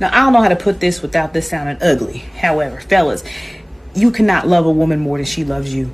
Now, I don't know how to put this without this sounding ugly. However, fellas, you cannot love a woman more than she loves you.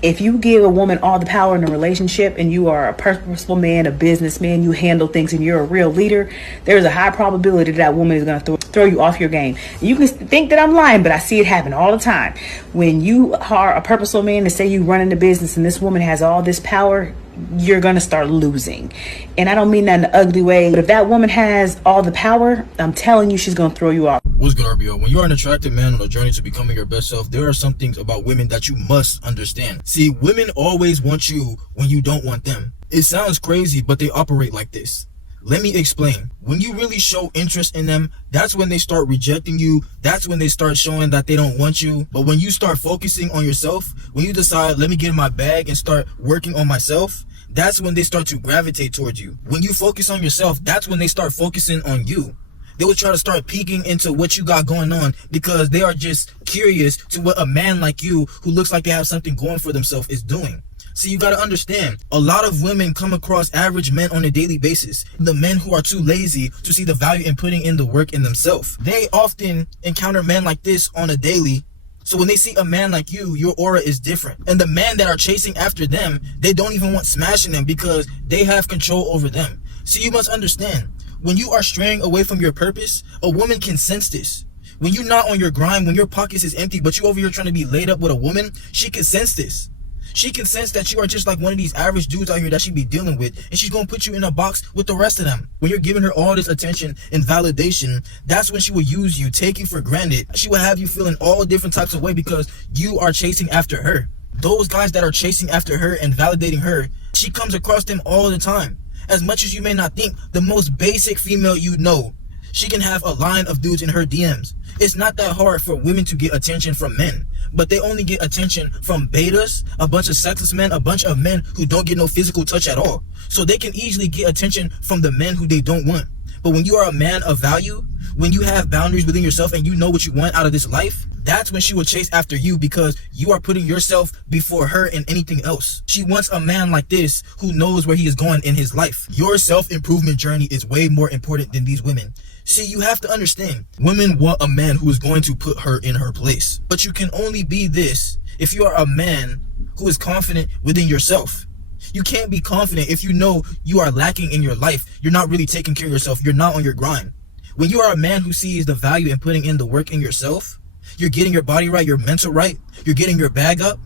If you give a woman all the power in a relationship and you are a purposeful man, a businessman, you handle things and you're a real leader, there's a high probability that woman is going to throw you off your game. You can think that I'm lying, but I see it happen all the time. When you are a purposeful man and say you run into business and this woman has all this power, you're going to start losing. And I don't mean that in an ugly way, but if that woman has all the power, I'm telling you, she's going to throw you off. What's good, RBO? When you're an attractive man on a journey to becoming your best self, there are some things about women that you must understand. See, women always want you when you don't want them. It sounds crazy, but they operate like this. Let me explain. When you really show interest in them, that's when they start rejecting you. That's when they start showing that they don't want you. But when you start focusing on yourself, when you decide, let me get in my bag and start working on myself, that's when they start to gravitate towards you. When you focus on yourself, that's when they start focusing on you. They will try to start peeking into what you got going on because they are just curious to what a man like you who looks like they have something going for themselves is doing. See, you got to understand, a lot of women come across average men on a daily basis. The men who are too lazy to see the value in putting in the work in themselves. They often encounter men like this on a daily. So when they see a man like you, your aura is different. And the men that are chasing after them, they don't even want smashing them because they have control over them. See, you must understand, when you are straying away from your purpose, a woman can sense this. When you're not on your grind, when your pockets is empty, but you over here trying to be laid up with a woman, she can sense this. She can sense that you are just like one of these average dudes out here that she be dealing with, and she's going to put you in a box with the rest of them. When you're giving her all this attention and validation, that's when she will use you, take you for granted. She will have you feeling all different types of way because you are chasing after her. Those guys that are chasing after her and validating her, she comes across them all the time. As much as you may not think, the most basic female you know, she can have a line of dudes in her DMs. It's not that hard for women to get attention from men, but they only get attention from betas, a bunch of sexist men, a bunch of men who don't get no physical touch at all. So they can easily get attention from the men who they don't want. But when you are a man of value, when you have boundaries within yourself and you know what you want out of this life, that's when she will chase after you because you are putting yourself before her and anything else. She wants a man like this who knows where he is going in his life. Your self-improvement journey is way more important than these women. See, you have to understand, women want a man who is going to put her in her place. But you can only be this if you are a man who is confident within yourself. You can't be confident if you know you are lacking in your life. You're not really taking care of yourself. You're not on your grind. When you are a man who sees the value in putting in the work in yourself, you're getting your body right, your mental right, you're getting your bag up.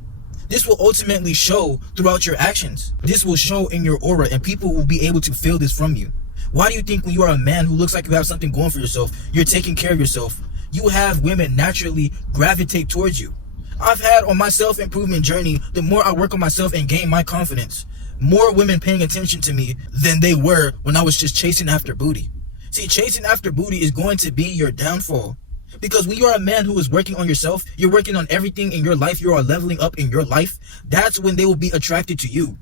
This will ultimately show throughout your actions. This will show in your aura and people will be able to feel this from you. Why do you think when you are a man who looks like you have something going for yourself, you're taking care of yourself, you have women naturally gravitate towards you? I've had on my self-improvement journey, the more I work on myself and gain my confidence, more women paying attention to me than they were when I was just chasing after booty. See, chasing after booty is going to be your downfall. Because when you are a man who is working on yourself, you're working on everything in your life, you are leveling up in your life, that's when they will be attracted to you.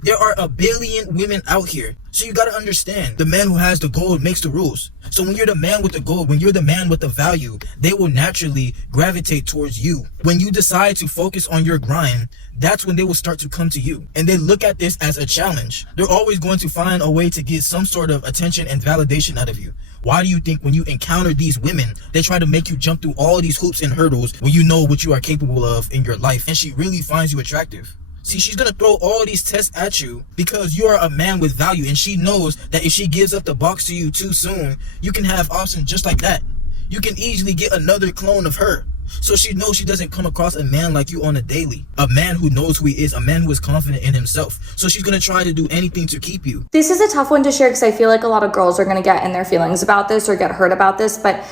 There are a billion women out here. So you gotta understand, the man who has the gold makes the rules. So when you're the man with the gold, when you're the man with the value, they will naturally gravitate towards you. When you decide to focus on your grind, that's when they will start to come to you. And they look at this as a challenge. They're always going to find a way to get some sort of attention and validation out of you. Why do you think when you encounter these women, they try to make you jump through all these hoops and hurdles when you know what you are capable of in your life and she really finds you attractive? See, she's going to throw all these tests at you because you are a man with value and she knows that if she gives up the box to you too soon, you can have options just like that. You can easily get another clone of her. So she knows she doesn't come across a man like you on a daily. A man who knows who he is, a man who is confident in himself. So she's going to try to do anything to keep you. This is a tough one to share because I feel like a lot of girls are going to get in their feelings about this or get hurt about this, but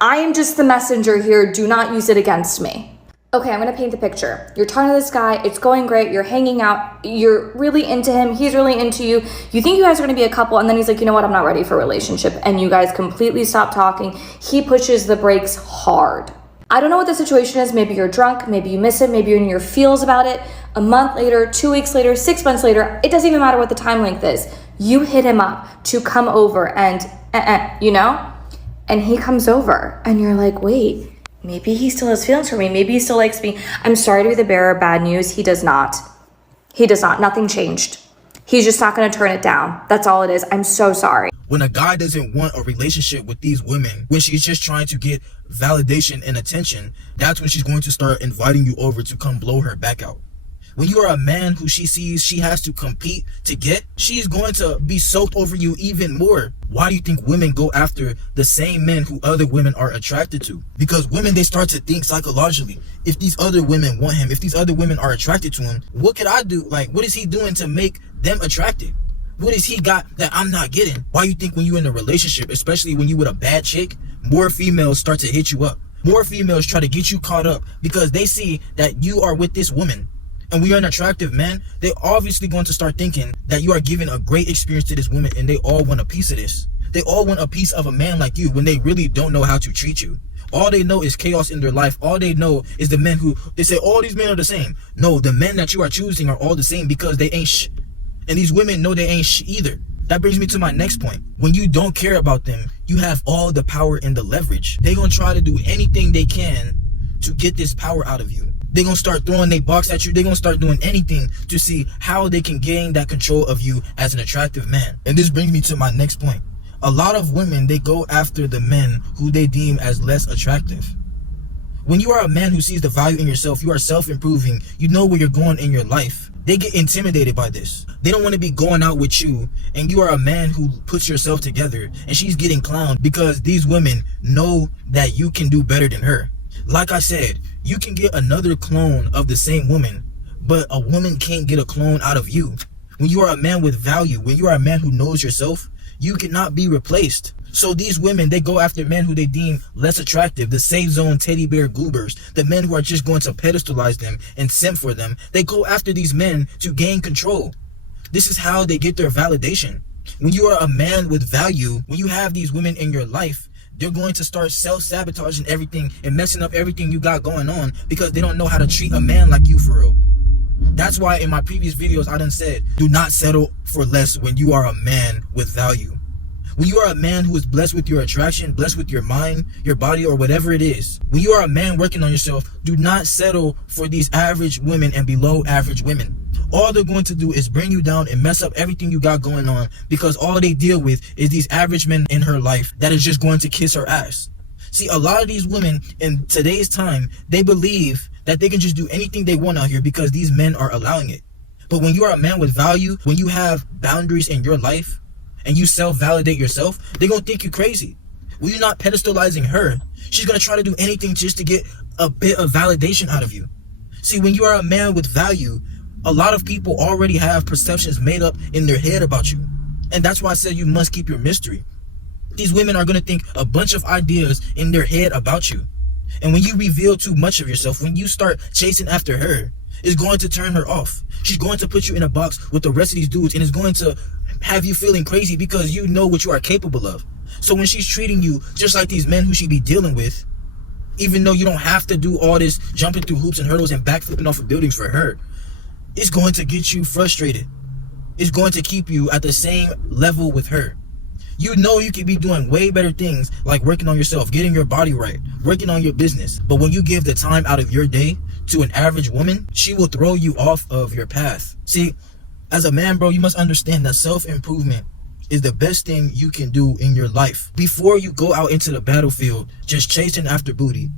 I am just the messenger here. Do not use it against me. Okay, I'm going to paint the picture. You're talking to this guy. It's going great. You're hanging out. You're really into him. He's really into you. You think you guys are going to be a couple. And then he's like, you know what? I'm not ready for a relationship. And you guys completely stop talking. He pushes the brakes hard. I don't know what the situation is. Maybe you're drunk. Maybe you miss it. Maybe you're in your feels about it. A month later, 2 weeks later, 6 months later, it doesn't even matter what the time length is. You hit him up to come over and, you know? And he comes over and you're like, wait. Maybe he still has feelings for me. Maybe he still likes me. I'm sorry to be the bearer of bad news. He does not. He does not. Nothing changed. He's just not going to turn it down. That's all it is. I'm so sorry. When a guy doesn't want a relationship with these women, when she's just trying to get validation and attention, that's when she's going to start inviting you over to come blow her back out. When you are a man who she sees she has to compete to get, she's going to be soaked over you even more. Why do you think women go after the same men who other women are attracted to? Because women, they start to think psychologically. If these other women want him, if these other women are attracted to him, what could I do? Like, what is he doing to make them attracted? What has he got that I'm not getting? Why you think when you're in a relationship, especially when you with a bad chick, more females start to hit you up? More females try to get you caught up because they see that you are with this woman. And when you're an attractive man, they obviously going to start thinking that you are giving a great experience to this woman, and they all want a piece of this. They all want a piece of a man like you when they really don't know how to treat you. All they know is chaos in their life. All they know is the men who, they say all these men are the same. No, the men that you are choosing are all the same because they ain't shh. And these women know they ain't shh either. That brings me to my next point. When you don't care about them, you have all the power and the leverage. They're going to try to do anything they can to get this power out of you. They're going to start throwing their box at you. They're going to start doing anything to see how they can gain that control of you as an attractive man. And this brings me to my next point. A lot of women, they go after the men who they deem as less attractive. When you are a man who sees the value in yourself, you are self-improving, you know where you're going in your life, they get intimidated by this. They don't want to be going out with you, and you are a man who puts yourself together, and she's getting clowned because these women know that you can do better than her. Like I said, you can get another clone of the same woman, but a woman can't get a clone out of you. When you are a man with value, when you are a man who knows yourself, you cannot be replaced. So these women, they go after men who they deem less attractive, the safe zone teddy bear goobers, the men who are just going to pedestalize them and simp for them. They go after these men to gain control. This is how they get their validation. When you are a man with value, when you have these women in your life, they're going to start self-sabotaging everything and messing up everything you got going on because they don't know how to treat a man like you for real. That's why in my previous videos I done said, do not settle for less when you are a man with value. When you are a man who is blessed with your attraction, blessed with your mind, your body, or whatever it is, when you are a man working on yourself, do not settle for these average women and below average women. All they're going to do is bring you down and mess up everything you got going on because all they deal with is these average men in her life that is just going to kiss her ass. See, a lot of these women in today's time, they believe that they can just do anything they want out here because these men are allowing it. But when you are a man with value, when you have boundaries in your life and you self-validate yourself, they're going to think you crazy. When you're not pedestalizing her, she's going to try to do anything just to get a bit of validation out of you. See, when you are a man with value, a lot of people already have perceptions made up in their head about you. And that's why I said you must keep your mystery. These women are going to think a bunch of ideas in their head about you. And when you reveal too much of yourself, when you start chasing after her, it's going to turn her off. She's going to put you in a box with the rest of these dudes, and it's going to have you feeling crazy because you know what you are capable of. So when she's treating you just like these men who she be dealing with, even though you don't have to do all this jumping through hoops and hurdles and backflipping off of buildings for her, it's going to get you frustrated. It's going to keep you at the same level with her. You know you could be doing way better things like working on yourself, getting your body right, working on your business. But when you give the time out of your day to an average woman, she will throw you off of your path. See, as a man, bro, you must understand that self-improvement is the best thing you can do in your life. Before you go out into the battlefield just chasing after booty,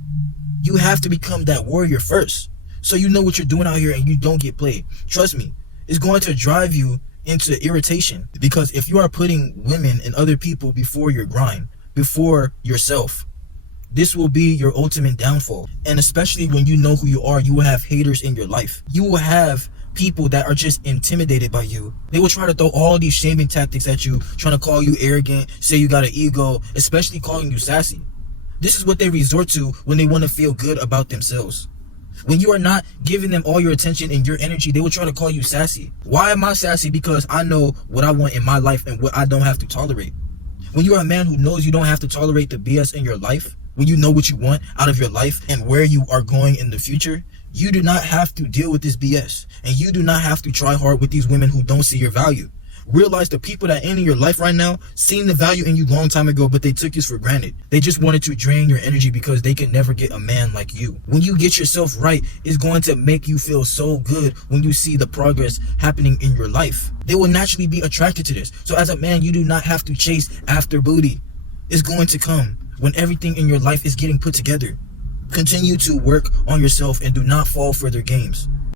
you have to become that warrior first. So you know what you're doing out here and you don't get played. Trust me, it's going to drive you into irritation, because if you are putting women and other people before your grind, before yourself, this will be your ultimate downfall. And especially when you know who you are, you will have haters in your life. You will have people that are just intimidated by you. They will try to throw all these shaming tactics at you, trying to call you arrogant, say you got an ego, especially calling you sassy. This is what they resort to when they want to feel good about themselves. When you are not giving them all your attention and your energy, they will try to call you sassy. Why am I sassy? Because I know what I want in my life and what I don't have to tolerate. When you are a man who knows you don't have to tolerate the BS in your life, when you know what you want out of your life and where you are going in the future, you do not have to deal with this BS. And you do not have to try hard with these women who don't see your value. Realize the people that ain't in your life right now seen the value in you long time ago, but they took you for granted. They just wanted to drain your energy because they could never get a man like you. When you get yourself right, it's going to make you feel so good when you see the progress happening in your life. They will naturally be attracted to this. So as a man, you do not have to chase after booty. It's going to come when everything in your life is getting put together. Continue to work on yourself and do not fall for their games.